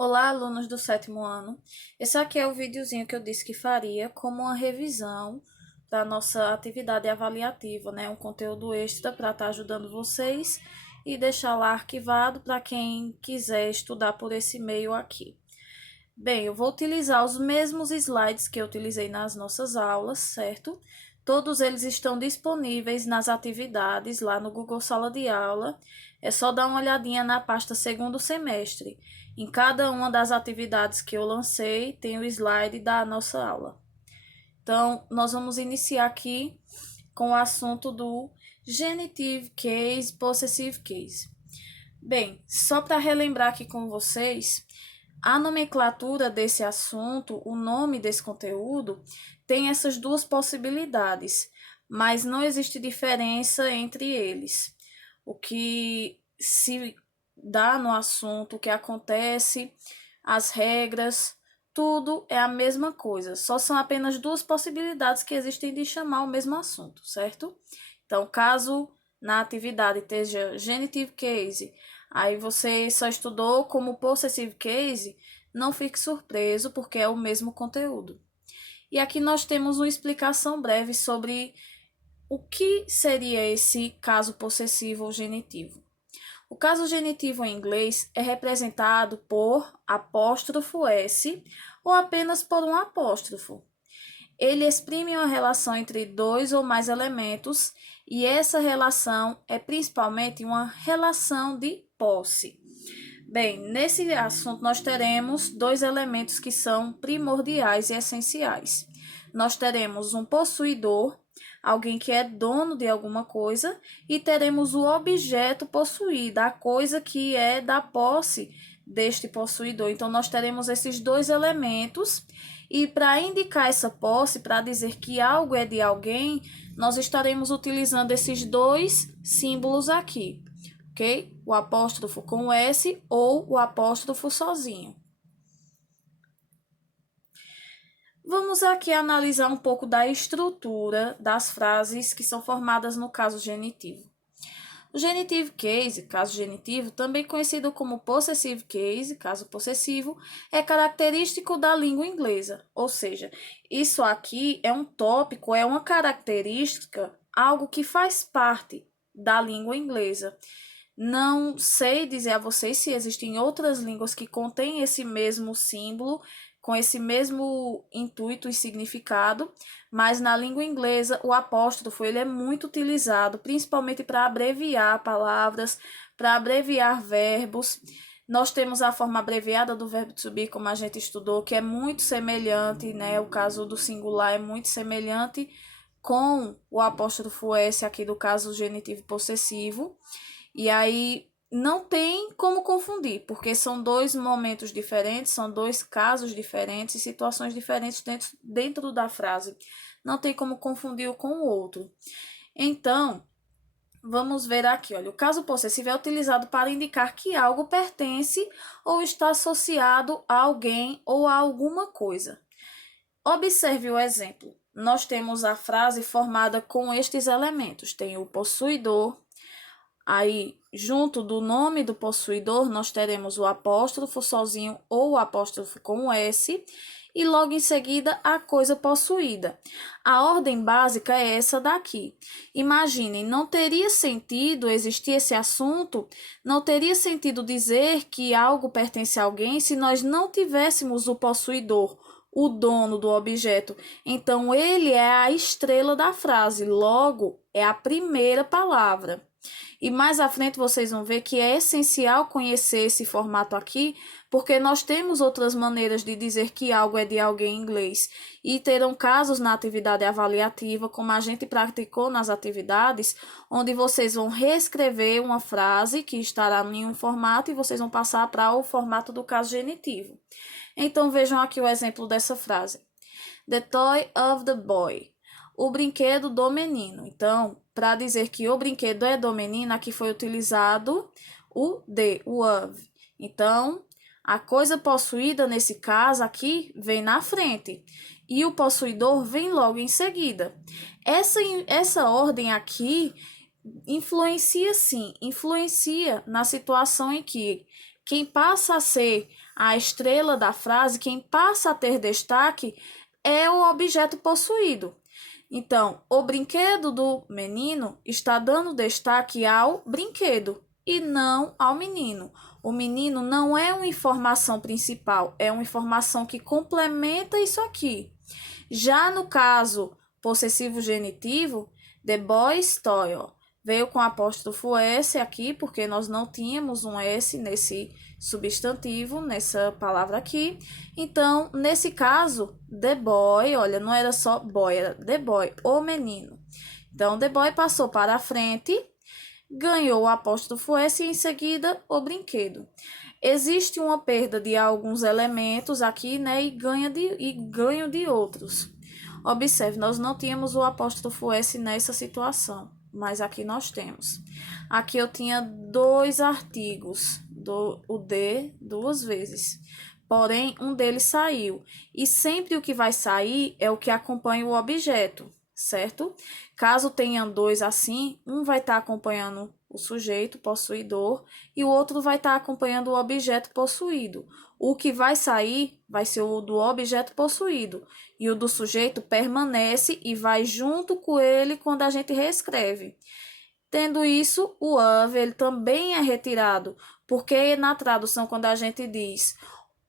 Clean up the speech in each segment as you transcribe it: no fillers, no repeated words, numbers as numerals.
Olá, alunos do sétimo ano. Esse aqui é o videozinho que eu disse que faria como uma revisão da nossa atividade avaliativa, né? Um conteúdo extra para estar ajudando vocês e deixar lá arquivado para quem quiser estudar por esse meio aqui. Bem, eu vou utilizar os mesmos slides que eu utilizei nas nossas aulas, certo? Todos eles estão disponíveis nas atividades lá no Google Sala de Aula. É só dar uma olhadinha na pasta segundo semestre. Em cada uma das atividades que eu lancei, tem o slide da nossa aula. Então, nós vamos iniciar aqui com o assunto do Genitive Case, Possessive Case. Bem, só para relembrar aqui com vocês, a nomenclatura desse assunto, o nome desse conteúdo, tem essas duas possibilidades, mas não existe diferença entre eles. O que se dá no assunto, o que acontece, as regras, tudo é a mesma coisa. Só são apenas duas possibilidades que existem de chamar o mesmo assunto, certo? Então, caso na atividade esteja genitive case, aí você só estudou como possessive case, não fique surpreso, porque é o mesmo conteúdo. E aqui nós temos uma explicação breve sobre o que seria esse caso possessivo ou genitivo. O caso genitivo em inglês é representado por apóstrofo S ou apenas por um apóstrofo. Ele exprime uma relação entre dois ou mais elementos e essa relação é principalmente uma relação de posse. Bem, nesse assunto nós teremos dois elementos que são primordiais e essenciais. Nós teremos um possuidor, alguém que é dono de alguma coisa, e teremos o objeto possuído, a coisa que é da posse deste possuidor. Então, nós teremos esses dois elementos, e para indicar essa posse, para dizer que algo é de alguém, nós estaremos utilizando esses dois símbolos aqui, ok? O apóstrofo com S ou o apóstrofo sozinho. Vamos aqui analisar um pouco da estrutura das frases que são formadas no caso genitivo. O genitive case, caso genitivo, também conhecido como possessive case, caso possessivo, é característico da língua inglesa, ou seja, isso aqui é um tópico, é uma característica, algo que faz parte da língua inglesa. Não sei dizer a vocês se existem outras línguas que contêm esse mesmo símbolo, com esse mesmo intuito e significado, mas na língua inglesa o apóstrofo ele é muito utilizado, principalmente para abreviar palavras, para abreviar verbos. Nós temos a forma abreviada do verbo to be, como a gente estudou, que é muito semelhante, né? O caso do singular é muito semelhante com o apóstrofo S aqui do caso genitivo possessivo. E aí não tem como confundir, porque são dois momentos diferentes, são dois casos diferentes e situações diferentes dentro da frase. Não tem como confundir um com o outro. Então, vamos ver aqui, olha, o caso possessivo é utilizado para indicar que algo pertence ou está associado a alguém ou a alguma coisa. Observe o exemplo. Nós temos a frase formada com estes elementos. Tem o possuidor. Aí, junto do nome do possuidor, nós teremos o apóstrofo sozinho ou o apóstrofo com S e logo em seguida a coisa possuída. A ordem básica é essa daqui. Imaginem, não teria sentido existir esse assunto, não teria sentido dizer que algo pertence a alguém se nós não tivéssemos o possuidor, o dono do objeto. Então, ele é a estrela da frase, logo é a primeira palavra. E mais à frente vocês vão ver que é essencial conhecer esse formato aqui, porque nós temos outras maneiras de dizer que algo é de alguém em inglês. E terão casos na atividade avaliativa, como a gente praticou nas atividades, onde vocês vão reescrever uma frase que estará em um formato e vocês vão passar para o formato do caso genitivo. Então vejam aqui o exemplo dessa frase. The toy of the boy. O brinquedo do menino. Então, para dizer que o brinquedo é do menino, aqui foi utilizado o de, o of. Então, a coisa possuída, nesse caso aqui, vem na frente. E o possuidor vem logo em seguida. Essa ordem aqui influencia sim, influencia na situação em que quem passa a ser a estrela da frase, quem passa a ter destaque é o objeto possuído. Então, o brinquedo do menino está dando destaque ao brinquedo e não ao menino. O menino não é uma informação principal, é uma informação que complementa isso aqui. Já no caso possessivo genitivo, the boy's toy, ó, veio com apóstrofo S aqui, porque nós não tínhamos um S nesse substantivo, nessa palavra aqui. Então, nesse caso, the boy, olha, não era só boy, era the boy, o menino. Então, the boy passou para a frente, ganhou o apóstrofo S e em seguida o brinquedo. Existe uma perda de alguns elementos aqui, né, e ganho de outros. Observe, nós não tínhamos o apóstrofo S nessa situação, mas aqui nós temos. Aqui eu tinha dois artigos, o D duas vezes. Porém, um deles saiu. E sempre o que vai sair é o que acompanha o objeto, certo? Caso tenha dois assim, um vai estar acompanhando o sujeito possuidor e o outro vai estar acompanhando o objeto possuído. O que vai sair vai ser o do objeto possuído e o do sujeito permanece e vai junto com ele quando a gente reescreve. Tendo isso, o of ele também é retirado, porque na tradução, quando a gente diz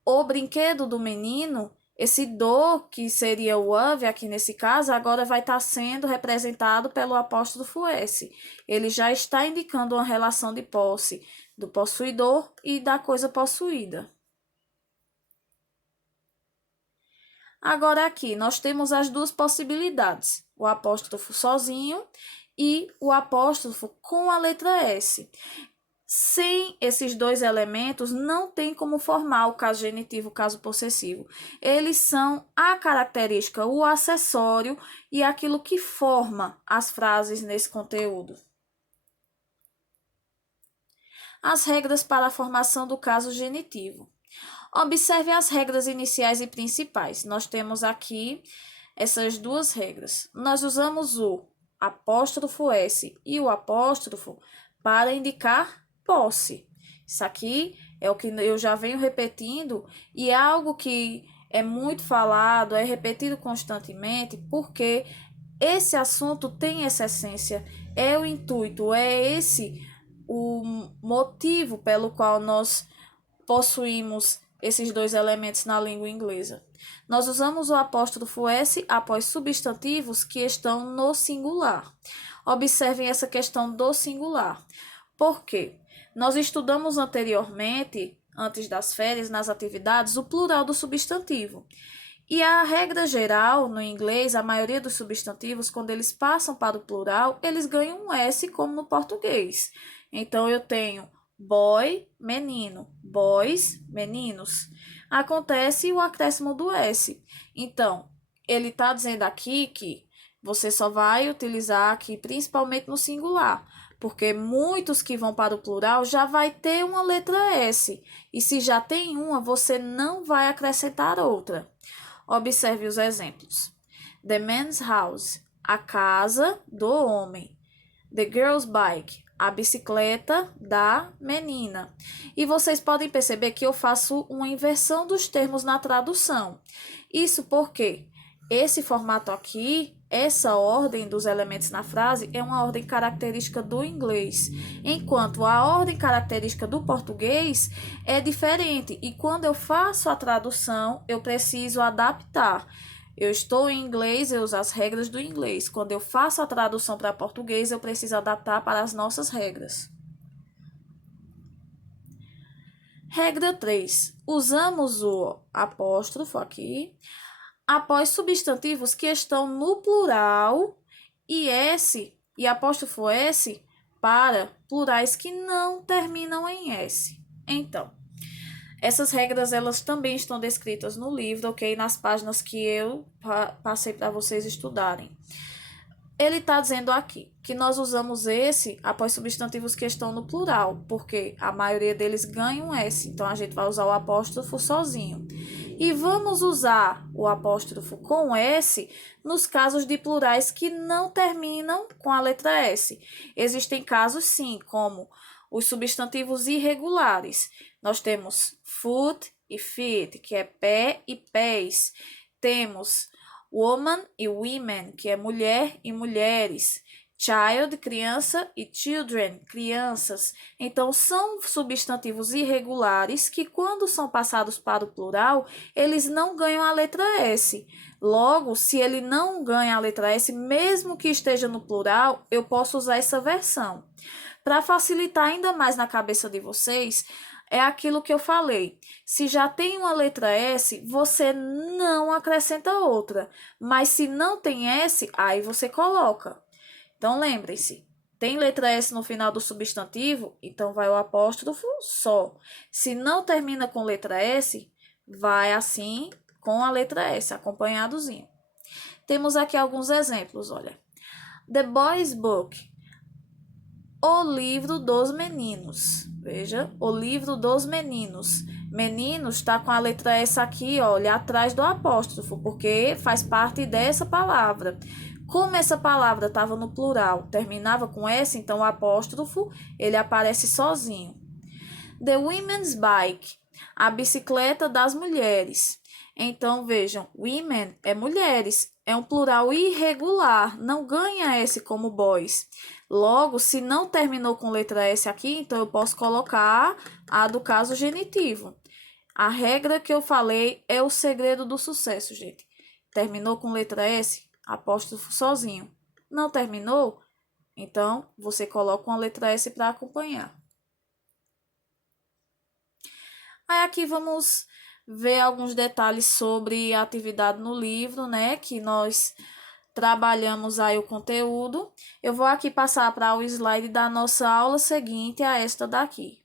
o brinquedo do menino, esse do, que seria o of aqui nesse caso, agora vai estar sendo representado pelo apóstrofo S. Ele já está indicando uma relação de posse do possuidor e da coisa possuída. Agora aqui, nós temos as duas possibilidades, o apóstrofo sozinho e o apóstrofo com a letra S. Sem esses dois elementos, não tem como formar o caso genitivo, o caso possessivo. Eles são a característica, o acessório e aquilo que forma as frases nesse conteúdo. As regras para a formação do caso genitivo. Observe as regras iniciais e principais. Nós temos aqui essas duas regras. Nós usamos o apóstrofo S e o apóstrofo para indicar posse. Isso aqui é o que eu já venho repetindo e é algo que é muito falado, é repetido constantemente, porque esse assunto tem essa essência, é o intuito, é esse o motivo pelo qual nós possuímos esses dois elementos na língua inglesa. Nós usamos o apóstrofo S após substantivos que estão no singular. Observem essa questão do singular. Por quê? Nós estudamos anteriormente, antes das férias, nas atividades, o plural do substantivo. E a regra geral, no inglês, a maioria dos substantivos, quando eles passam para o plural, eles ganham um S, como no português. Então, eu tenho boy, menino, boys, meninos. Acontece o acréscimo do S. Então, ele está dizendo aqui que você só vai utilizar aqui, principalmente no singular, porque muitos que vão para o plural já vai ter uma letra S. E se já tem uma, você não vai acrescentar outra. Observe os exemplos. The man's house, a casa do homem. The girl's bike, a bicicleta da menina. E vocês podem perceber que eu faço uma inversão dos termos na tradução. Isso porque esse formato aqui, essa ordem dos elementos na frase é uma ordem característica do inglês, enquanto a ordem característica do português é diferente. E quando eu faço a tradução, eu preciso adaptar. Eu estou em inglês, eu uso as regras do inglês. Quando eu faço a tradução para português, eu preciso adaptar para as nossas regras. Regra 3. Usamos o apóstrofo aqui após substantivos que estão no plural e S e apóstrofo S para plurais que não terminam em S. Então, essas regras elas também estão descritas no livro, ok? Nas páginas que eu passei para vocês estudarem. Ele está dizendo aqui que nós usamos esse após substantivos que estão no plural, porque a maioria deles ganha um S, então a gente vai usar o apóstrofo sozinho. E vamos usar o apóstrofo com S nos casos de plurais que não terminam com a letra S. Existem casos, sim, como os substantivos irregulares. Nós temos food e feet, que é pé e pés. Temos woman e women, que é mulher e mulheres. Child, criança, e children, crianças. Então, são substantivos irregulares que, quando são passados para o plural, eles não ganham a letra S. Logo, se ele não ganha a letra S, mesmo que esteja no plural, eu posso usar essa versão. Para facilitar ainda mais na cabeça de vocês, é aquilo que eu falei. Se já tem uma letra S, você não acrescenta outra. Mas se não tem S, aí você coloca. Então, lembrem-se, tem letra S no final do substantivo, então vai o apóstrofo só. Se não termina com letra S, vai assim com a letra S, acompanhadozinho. Temos aqui alguns exemplos, olha. The Boys Book, o livro dos meninos. Veja, o livro dos meninos. Meninos está com a letra S aqui, olha, atrás do apóstrofo, porque faz parte dessa palavra. Como essa palavra estava no plural, terminava com S, então o apóstrofo ele aparece sozinho. The women's bike, a bicicleta das mulheres. Então vejam, women é mulheres, é um plural irregular, não ganha S como boys. Logo, se não terminou com letra S aqui, então eu posso colocar a do caso genitivo. A regra que eu falei é o segredo do sucesso, gente. Terminou com letra S? Apóstrofo sozinho. Não terminou? Então, você coloca uma letra S para acompanhar. Aí aqui vamos ver alguns detalhes sobre a atividade no livro, né? Que nós trabalhamos aí o conteúdo. Eu vou aqui passar para o slide da nossa aula seguinte a esta daqui.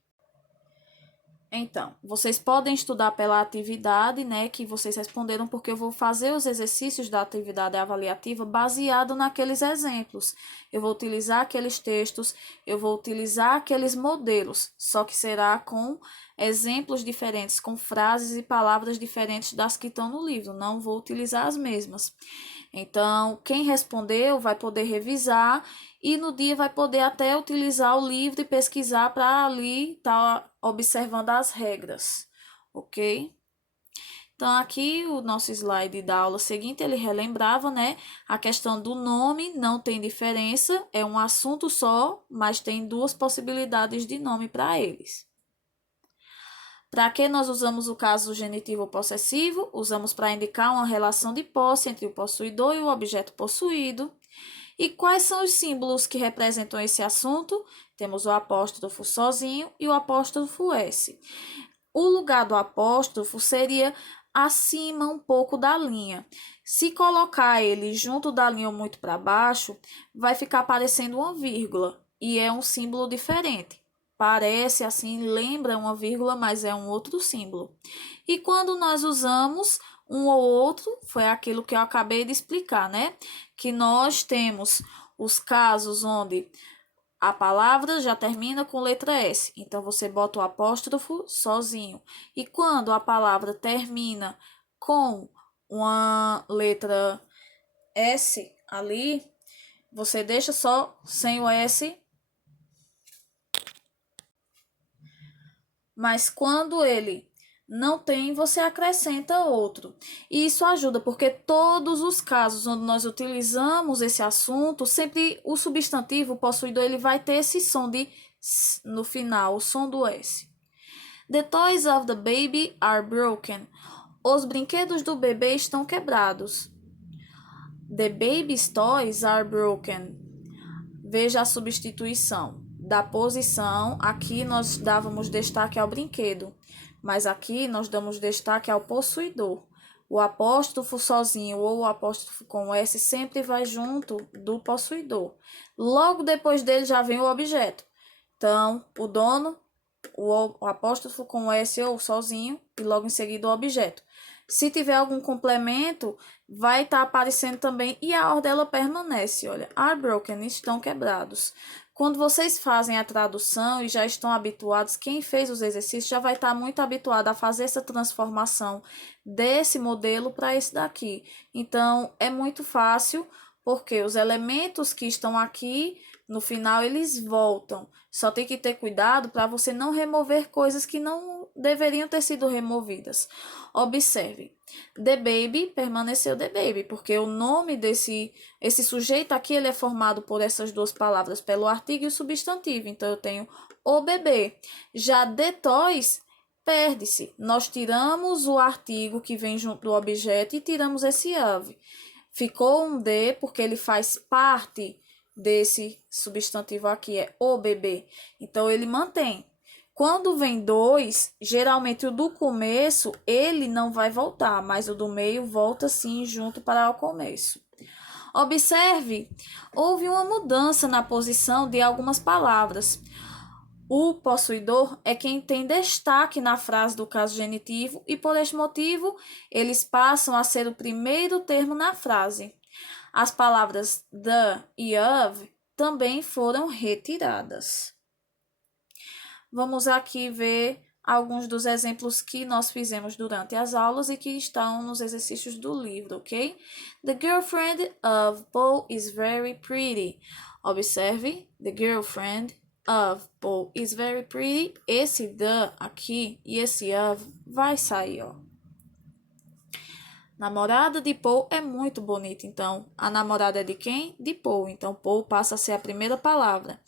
Então, vocês podem estudar pela atividade, né, que vocês responderam, porque eu vou fazer os exercícios da atividade avaliativa baseado naqueles exemplos. Eu vou utilizar aqueles textos, eu vou utilizar aqueles modelos, só que será com exemplos diferentes, com frases e palavras diferentes das que estão no livro, não vou utilizar as mesmas. Então, quem respondeu vai poder revisar e no dia vai poder até utilizar o livro e pesquisar para ali estar observando as regras, ok? Então, aqui o nosso slide da aula seguinte, ele relembrava, né, a questão do nome, não tem diferença, é um assunto só, mas tem duas possibilidades de nome para eles. Para que nós usamos o caso genitivo possessivo? Usamos para indicar uma relação de posse entre o possuidor e o objeto possuído. E quais são os símbolos que representam esse assunto? Temos o apóstrofo sozinho e o apóstrofo S. O lugar do apóstrofo seria acima um pouco da linha. Se colocar ele junto da linha ou muito para baixo, vai ficar parecendo uma vírgula e é um símbolo diferente. Parece assim, lembra uma vírgula, mas é um outro símbolo. E quando nós usamos um ou outro, foi aquilo que eu acabei de explicar, né? Que nós temos os casos onde a palavra já termina com letra S, então você bota o apóstrofo sozinho. E quando a palavra termina com uma letra S ali, você deixa só sem o S. Mas quando ele não tem, você acrescenta outro. E isso ajuda, porque todos os casos onde nós utilizamos esse assunto, sempre o substantivo, o possuidor, ele vai ter esse som de S no final, o som do S. The toys of the baby are broken. Os brinquedos do bebê estão quebrados. The baby's toys are broken. Veja a substituição da posição. Aqui nós dávamos destaque ao brinquedo, mas aqui nós damos destaque ao possuidor. O apóstrofo sozinho ou o apóstrofo com S sempre vai junto do possuidor. Logo depois dele já vem o objeto. Então, o dono, o apóstrofo com S ou sozinho e logo em seguida o objeto. Se tiver algum complemento, vai estar aparecendo também e a ordem ela permanece. Olha, are broken, estão quebrados. Quando vocês fazem a tradução e já estão habituados, quem fez os exercícios já vai estar muito habituado a fazer essa transformação desse modelo para esse daqui. Então, é muito fácil, porque os elementos que estão aqui, no final, eles voltam. Só tem que ter cuidado para você não remover coisas que não deveriam ter sido removidas. Observe, the baby permaneceu the baby, porque o nome esse sujeito aqui ele é formado por essas duas palavras, pelo artigo e o substantivo. Então, eu tenho o bebê. Já the toys perde-se. Nós tiramos o artigo que vem junto do objeto e tiramos esse of. Ficou um de porque ele faz parte desse substantivo aqui, é o bebê. Então, ele mantém. Quando vem dois, geralmente o do começo, ele não vai voltar, mas o do meio volta sim junto para o começo. Observe, houve uma mudança na posição de algumas palavras. O possuidor é quem tem destaque na frase do caso genitivo e, por este motivo, eles passam a ser o primeiro termo na frase. As palavras the e of também foram retiradas. Vamos aqui ver alguns dos exemplos que nós fizemos durante as aulas e que estão nos exercícios do livro, ok? The girlfriend of Paul is very pretty. Observe, the girlfriend of Paul is very pretty. Esse the aqui e esse of vai sair, ó. Namorada de Paul é muito bonita, então a namorada é de quem? De Paul, então Paul passa a ser a primeira palavra.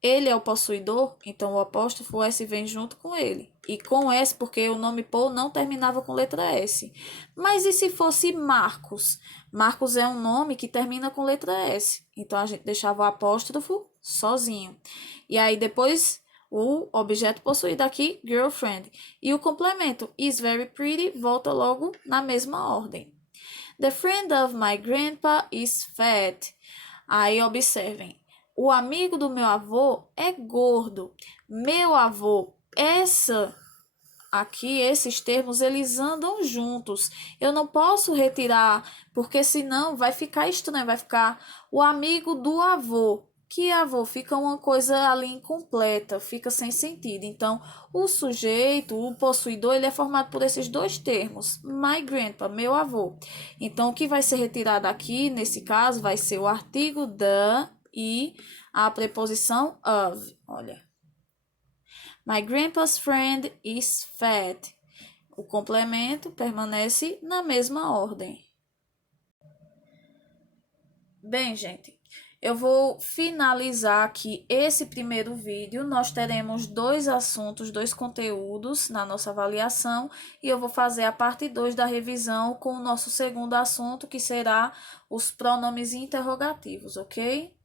Ele é o possuidor, então o apóstrofo S vem junto com ele. E com S, porque o nome Paul não terminava com letra S. Mas e se fosse Marcos? Marcos é um nome que termina com letra S. Então, a gente deixava o apóstrofo sozinho. E aí, depois, o objeto possuído aqui, girlfriend. E o complemento, is very pretty, volta logo na mesma ordem. The friend of my grandpa is fat. Aí, observem. O amigo do meu avô é gordo. Meu avô, esses termos, eles andam juntos. Eu não posso retirar, porque senão vai ficar estranho, vai ficar o amigo do avô. Que avô? Fica uma coisa ali incompleta, fica sem sentido. Então, o sujeito, o possuidor, ele é formado por esses dois termos. My grandpa, meu avô. Então, o que vai ser retirado aqui, nesse caso, vai ser o artigo the e a preposição of. Olha. My grandpa's friend is fat. O complemento permanece na mesma ordem. Bem, gente, eu vou finalizar aqui esse primeiro vídeo. Nós teremos dois assuntos, dois conteúdos na nossa avaliação e eu vou fazer a parte 2 da revisão com o nosso segundo assunto, que será os pronomes interrogativos, ok?